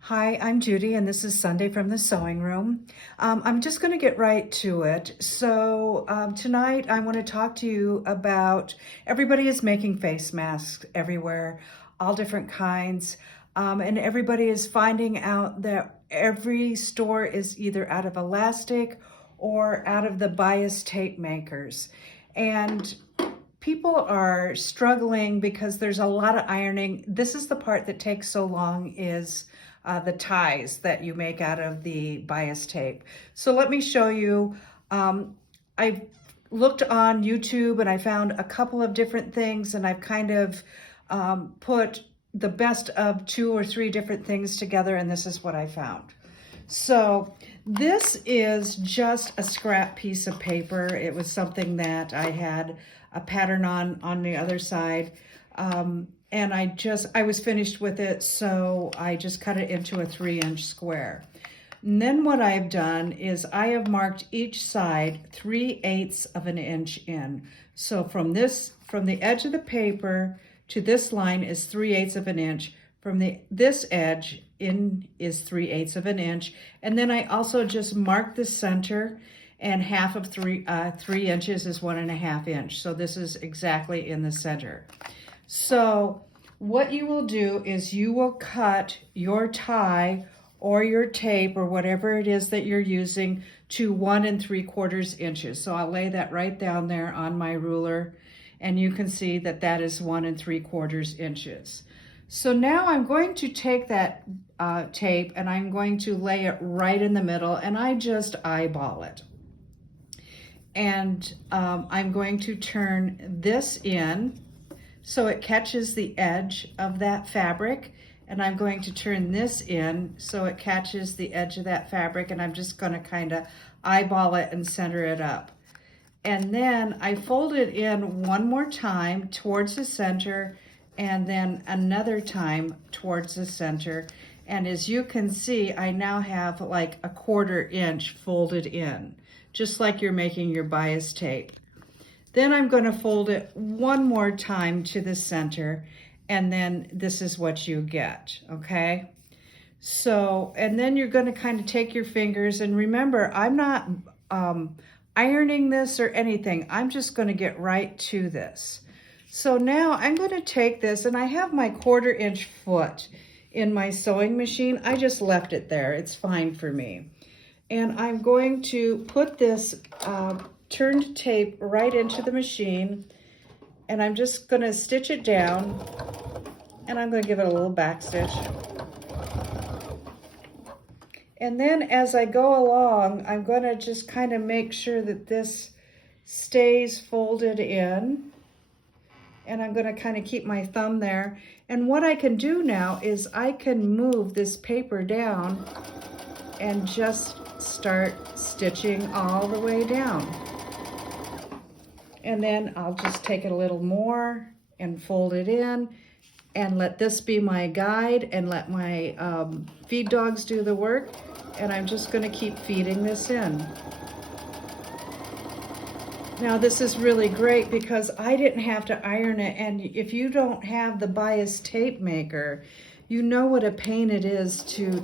Hi, I'm Judy, and this is Sunday from the Sewing Room. I'm just going to get right to it. Tonight I want to talk to you about everybody is making face masks everywhere, all different kinds, and everybody is finding out that every store is either out of elastic or out of the bias tape makers. And people are struggling because there's a lot of ironing. This is the part that takes so long is the ties that you make out of the bias tape. So let me show you. I've looked on YouTube and I found a couple of different things, and I've kind of put the best of 2 or 3 different things together, and this is what I found. So this is just a scrap piece of paper. It was something that I had a pattern on the other side. And I was finished with it, so I just cut it into a 3-inch square. And then what I've done is I have marked each side 3/8 of an inch in. So from the edge of the paper to this line is 3/8 of an inch. From this edge in is 3/8 of an inch. And then I also just marked the center, and half of 3 inches is 1.5 inch. So this is exactly in the center. So what you will do is you will cut your tie or your tape or whatever it is that you're using to 1 3/4 inches. So I'll lay that right down there on my ruler, and you can see that that is 1 3/4 inches. So now I'm going to take that tape and I'm going to lay it right in the middle, and I just eyeball it. And I'm going to turn this in so it catches the edge of that fabric, and I'm going to turn this in so it catches the edge of that fabric, and I'm just going to kind of eyeball it and center it up. And then I fold it in one more time towards the center, and then another time towards the center. And as you can see, I now have like a 1/4 inch folded in, just like you're making your bias tape. Then I'm going to fold it one more time to the center, and then this is what you get, okay? So, and then you're going to kind of take your fingers, and remember, I'm not ironing this or anything. I'm just going to get right to this. So now I'm going to take this, and I have my 1/4 inch foot in my sewing machine. I just left it there. It's fine for me. And I'm going to put this turned tape right into the machine, and I'm just going to stitch it down, and I'm going to give it a little back stitch. And then as I go along, I'm going to just kind of make sure that this stays folded in, and I'm going to kind of keep my thumb there. And what I can do now is I can move this paper down and just start stitching all the way down. And then I'll just take it a little more and fold it in, and let this be my guide, and let my feed dogs do the work. And I'm just going to keep feeding this in. Now this is really great because I didn't have to iron it, and if you don't have the bias tape maker, you know what a pain it is to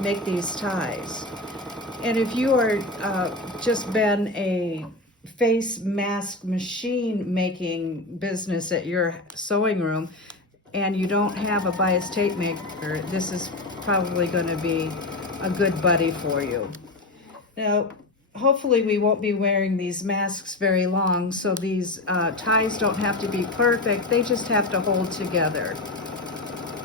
make these ties. And if you are just been a face mask machine making business at your sewing room and you don't have a bias tape maker, this is probably going to be a good buddy for you. Now, hopefully we won't be wearing these masks very long, so these ties don't have to be perfect. They just have to hold together.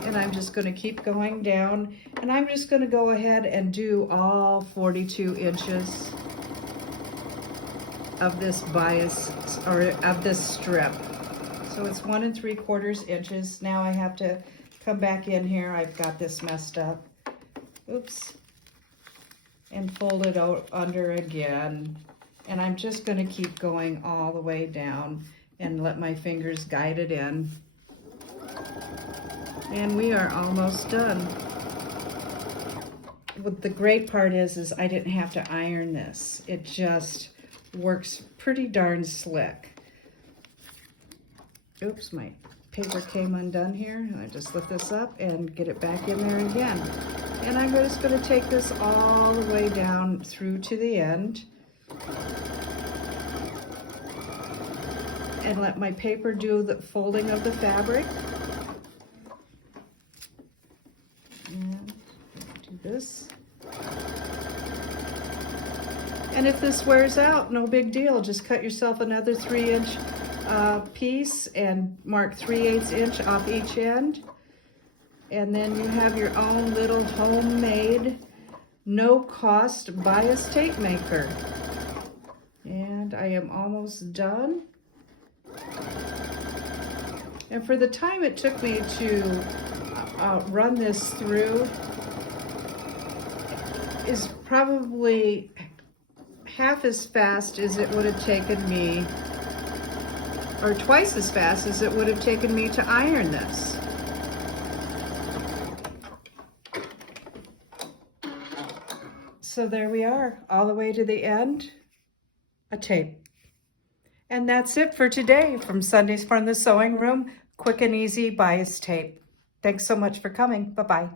And I'm just going to keep going down, and I'm just going to go ahead and do all 42 inches of this bias, or of this strip. So it's 1 3/4 inches. Now I have to come back in here. I've got this messed up. Oops. And fold it out under again. And I'm just going to keep going all the way down and let my fingers guide it in. And we are almost done. What the great part is I didn't have to iron this. It just works pretty darn slick. Oops, my paper came undone here. And I just lift this up and get it back in there again. And I'm just going to take this all the way down through to the end. And let my paper do the folding of the fabric. And do this. And if this wears out, no big deal. Just cut yourself another 3-inch piece and mark 3/8 inch off each end. And then you have your own little homemade, no-cost bias tape maker. And I am almost done. And for the time it took me to run this through is probably half as fast as it would have taken me, or twice as fast as it would have taken me to iron this. So there we are, all the way to the end, a tape. And that's it for today from Sundays from the Sewing Room, quick and easy bias tape. Thanks so much for coming. Bye-bye.